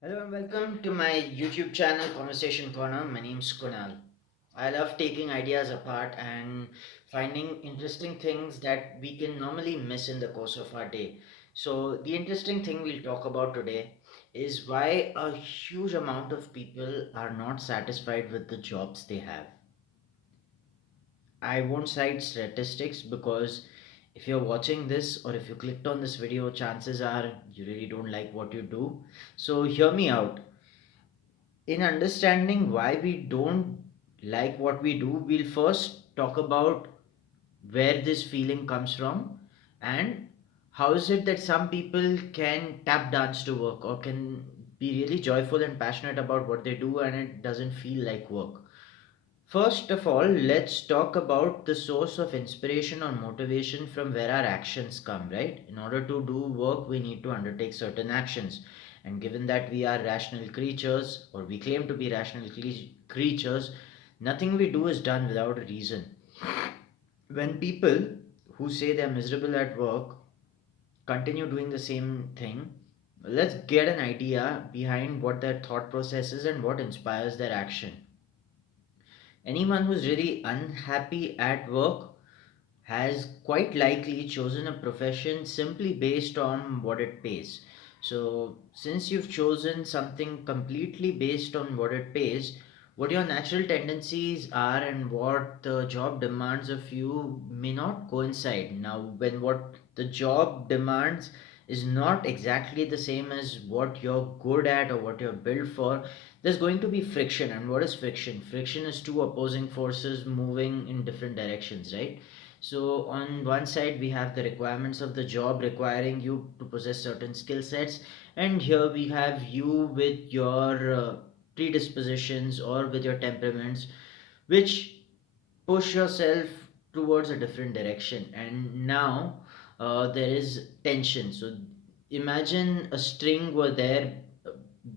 Hello and welcome to my YouTube channel Conversation Corner. My name's Kunal. I love taking ideas apart and finding interesting things that we can normally miss in the course of our day. So, the interesting thing we'll talk about today is why a huge amount of people are not satisfied with the jobs they have. I won't cite statistics because if you're watching this or if you clicked on this video, chances are you really don't like what you do. So, hear me out. In understanding why we don't like what we do, we'll first talk about where this feeling comes from and how is it that some people can tap dance to work or can be really joyful and passionate about what they do and it doesn't feel like work. First of all, let's talk about the source of inspiration or motivation from where our actions come, right? In order to do work, we need to undertake certain actions. And given that we are rational creatures, or we claim to be rational creatures, nothing we do is done without a reason. When people who say they're miserable at work continue doing the same thing, let's get an idea behind what their thought process is and what inspires their action. Anyone who's really unhappy at work has quite likely chosen a profession simply based on what it pays. So, since you've chosen something completely based on what it pays, what your natural tendencies are and what the job demands of you may not coincide. Now, when what the job demands is not exactly the same as what you're good at or what you're built for, there's going to be friction. And what is friction? Friction is two opposing forces moving in different directions, right? So, on one side, we have the requirements of the job requiring you to possess certain skill sets, and here we have you with your predispositions or with your temperaments, which push yourself towards a different direction. And now there is tension. So, imagine a string were there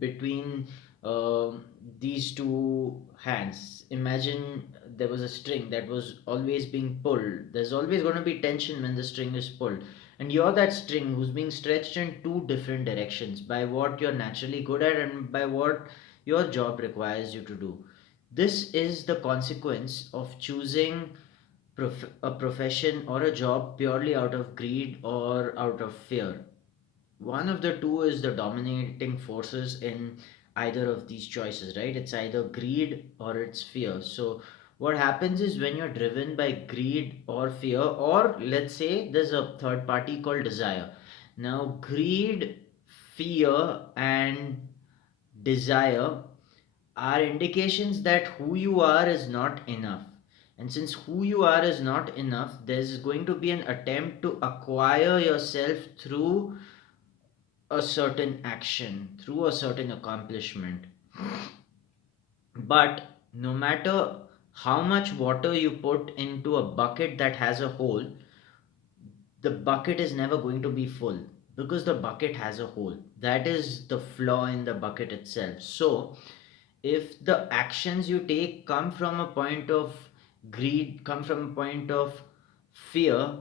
between um these two hands. Imagine there was a string that was always being pulled. There's always going to be tension when the string is pulled, and you're that string who's being stretched in two different directions by what you're naturally good at and by what your job requires you to do. This is the consequence of choosing a profession or a job purely out of greed or out of fear. One of the two is the dominating forces in either of these choices, right? It's either greed or it's fear. So what happens is when you're driven by greed or fear, or let's say there's a third party called desire. Now greed, fear and desire are indications that who you are is not enough. And since who you are is not enough, there's going to be an attempt to acquire yourself through a certain action, through a certain accomplishment. But no matter how much water you put into a bucket that has a hole, the bucket is never going to be full because the bucket has a hole. That is the flaw in the bucket itself. So, if the actions you take come from a point of greed, come from a point of fear,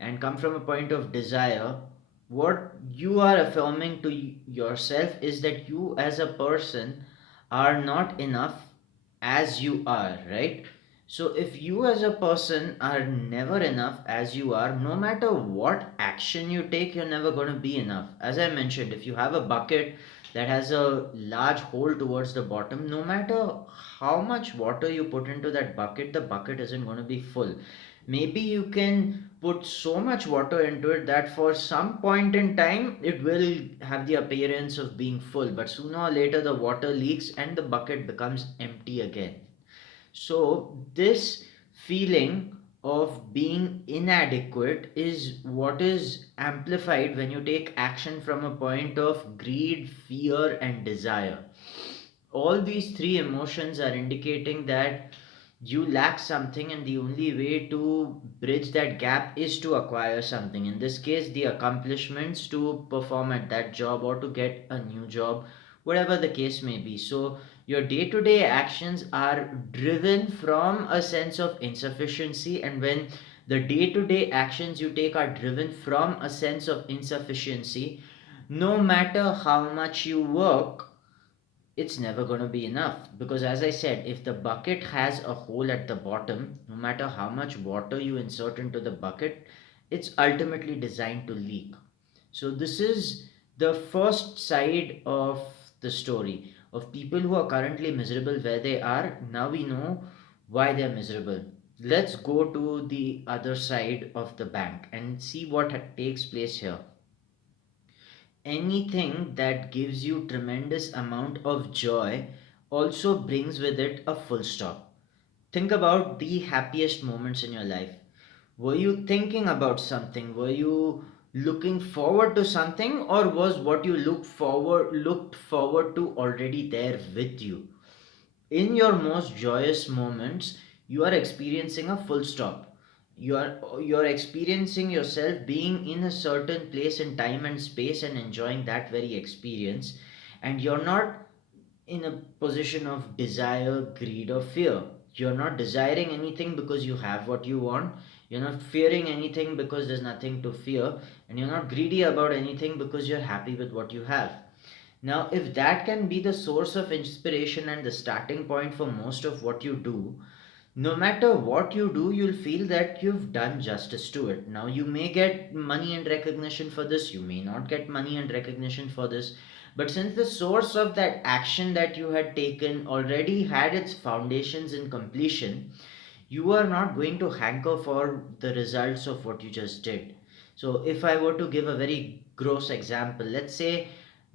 and come from a point of desire, what you are affirming to yourself is that you as a person are not enough as you are, right? So if you as a person are never enough as you are, no matter what action you take, you're never going to be enough. As I mentioned, if you have a bucket that has a large hole towards the bottom, no matter how much water you put into that bucket, the bucket isn't going to be full. Maybe you can put so much water into it that for some point in time it will have the appearance of being full, but sooner or later the water leaks and the bucket becomes empty again. So, this feeling of being inadequate is what is amplified when you take action from a point of greed, fear, and desire. All these three emotions are indicating that you lack something, and the only way to bridge that gap is to acquire something. In this case, the accomplishments to perform at that job or to get a new job, whatever the case may be. So, your day to day actions are driven from a sense of insufficiency, and when the day to day actions you take are driven from a sense of insufficiency, No matter how much you work, it's never going to be enough, because as I said, if the bucket has a hole at the bottom, no matter how much water you insert into the bucket, it's ultimately designed to leak. So this is the first side of the story of people who are currently miserable where they are. Now we know why they're miserable. Let's go to the other side of the bank and see what takes place here. Anything that gives you tremendous amount of joy also brings with it a full stop. Think about the happiest moments in your life. Were you thinking about something? Were you looking forward to something, or was what you looked forward to already there with you? In your most joyous moments, you are experiencing a full stop. You are experiencing yourself being in a certain place in time and space and enjoying that very experience, and you're not in a position of desire, greed, or fear. You're not desiring anything because you have what you want. You're not fearing anything because there's nothing to fear. And you're not greedy about anything because you're happy with what you have. Now, if that can be the source of inspiration and the starting point for most of what you do, no matter what you do, you'll feel that you've done justice to it. Now, you may get money and recognition for this, you may not get money and recognition for this, but since the source of that action that you had taken already had its foundations in completion, you are not going to hanker for the results of what you just did. So, if I were to give a very gross example, let's say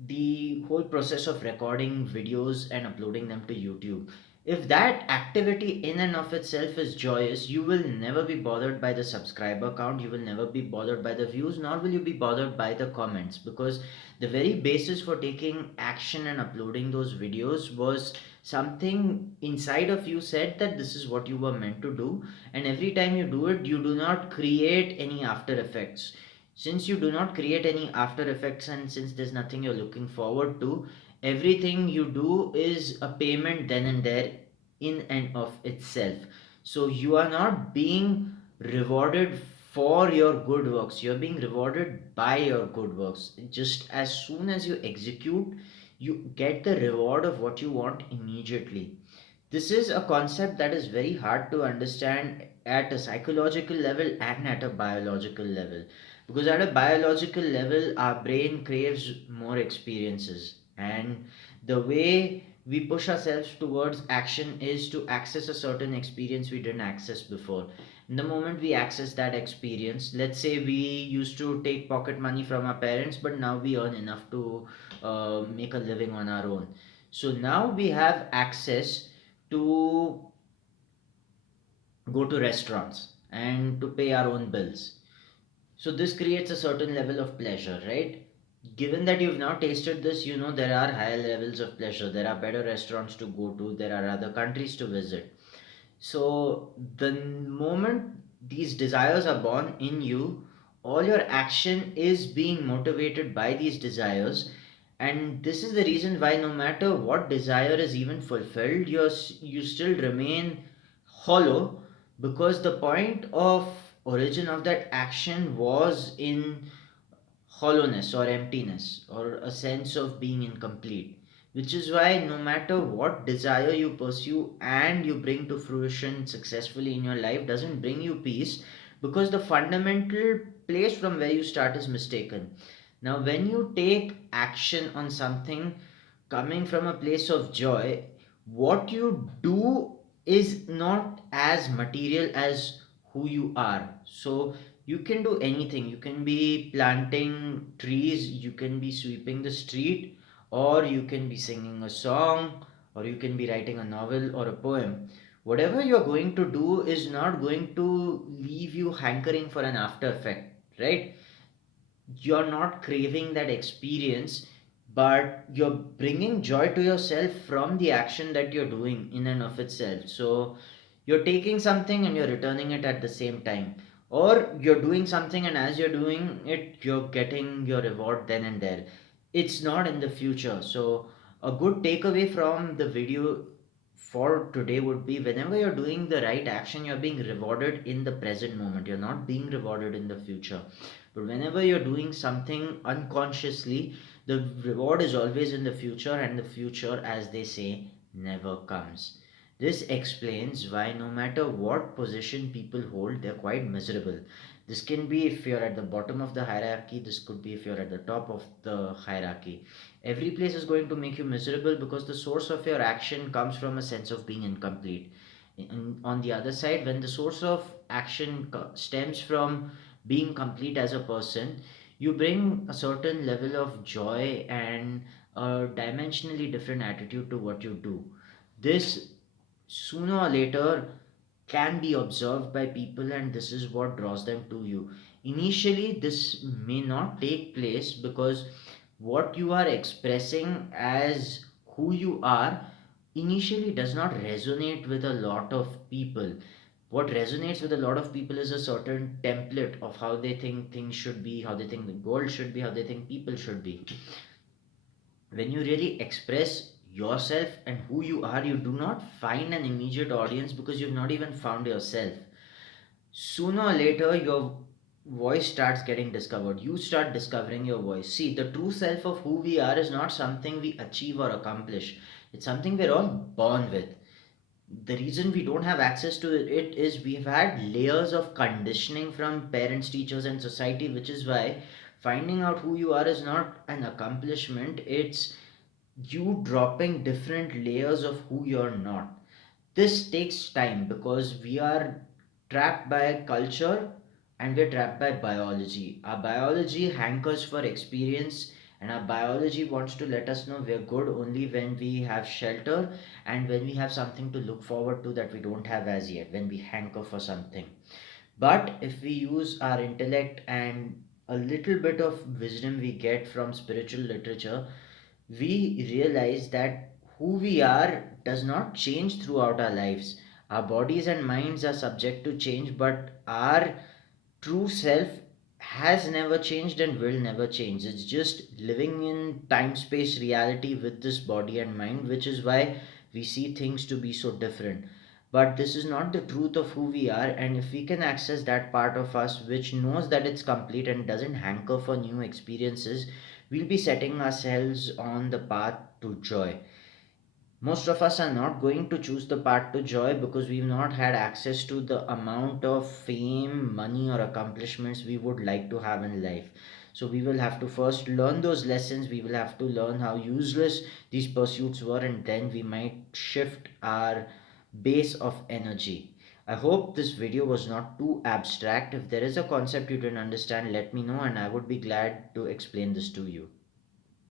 the whole process of recording videos and uploading them to YouTube. If that activity in and of itself is joyous, you will never be bothered by the subscriber count, you will never be bothered by the views, nor will you be bothered by the comments, because the very basis for taking action and uploading those videos was something inside of you said that this is what you were meant to do, and every time you do it, you do not create any after effects. Since you do not create any after effects and since there's nothing you're looking forward to, everything you do is a payment then and there in and of itself. So you are not being rewarded for your good works, you're being rewarded by your good works. Just as soon as you execute, you get the reward of what you want immediately. This is a concept that is very hard to understand at a psychological level and at a biological level, because at a biological level our brain craves more experiences, and the way we push ourselves towards action is to access a certain experience we didn't access before. And the moment we access that experience, let's say we used to take pocket money from our parents, but now we earn enough to make a living on our own. So now we have access to go to restaurants and to pay our own bills. So this creates a certain level of pleasure, right? Given that you've now tasted this, you know there are higher levels of pleasure. There are better restaurants to go to, there are other countries to visit. So the moment these desires are born in you, all your action is being motivated by these desires. And this is the reason why no matter what desire is even fulfilled, you still remain hollow, because the point of origin of that action was in hollowness or emptiness or a sense of being incomplete, which is why no matter what desire you pursue and you bring to fruition successfully in your life doesn't bring you peace, because the fundamental place from where you start is mistaken. Now when you take action on something coming from a place of joy, what you do is not as material as who you are. So you can do anything. You can be planting trees, you can be sweeping the street, or you can be singing a song, or you can be writing a novel or a poem. Whatever you're going to do is not going to leave you hankering for an after effect, right? You're not craving that experience, but you're bringing joy to yourself from the action that you're doing in and of itself. So you're taking something and you're returning it at the same time, or you're doing something and as you're doing it you're getting your reward then and there. It's not in the future. So a good takeaway from the video for today would be, whenever you're doing the right action, you're being rewarded in the present moment, you're not being rewarded in the future. But whenever you're doing something unconsciously, the reward is always in the future, and the future, as they say, never comes. This explains why, no matter what position people hold, they're quite miserable. This can be if you're at the bottom of the hierarchy, this could be if you're at the top of the hierarchy. Every place is going to make you miserable because the source of your action comes from a sense of being incomplete. On the other side, when the source of action stems from being complete as a person, you bring a certain level of joy and a dimensionally different attitude to what you do. This, sooner or later, can be observed by people, and this is what draws them to you. Initially, this may not take place because what you are expressing as who you are initially does not resonate with a lot of people. What resonates with a lot of people is a certain template of how they think things should be, how they think the world should be, how they think people should be. When you really express yourself and who you are, you do not find an immediate audience because you've not even found yourself. Sooner or later, your voice starts getting discovered. You start discovering your voice. See, the true self of who we are is not something we achieve or accomplish, it's something we're all born with. The reason we don't have access to it is we've had layers of conditioning from parents, teachers, and society, which is why finding out who you are is not an accomplishment, it's you dropping different layers of who you're not. This takes time because we are trapped by culture and we're trapped by biology. Our biology hankers for experience, and our biology wants to let us know we're good only when we have shelter and when we have something to look forward to that we don't have as yet, when we hanker for something. But if we use our intellect and a little bit of wisdom we get from spiritual literature, we realize that who we are does not change throughout our lives. Our bodies and minds are subject to change, but our true self has never changed and will never change. It's just living in time space reality with this body and mind, which is why we see things to be so different. But this is not the truth of who we are, and if we can access that part of us which knows that it's complete and doesn't hanker for new experiences, we'll be setting ourselves on the path to joy. Most of us are not going to choose the path to joy because we've not had access to the amount of fame, money, or accomplishments we would like to have in life. So we will have to first learn those lessons, we will have to learn how useless these pursuits were, and then we might shift our base of energy. I hope this video was not too abstract. If there is a concept you didn't understand, let me know and I would be glad to explain this to you.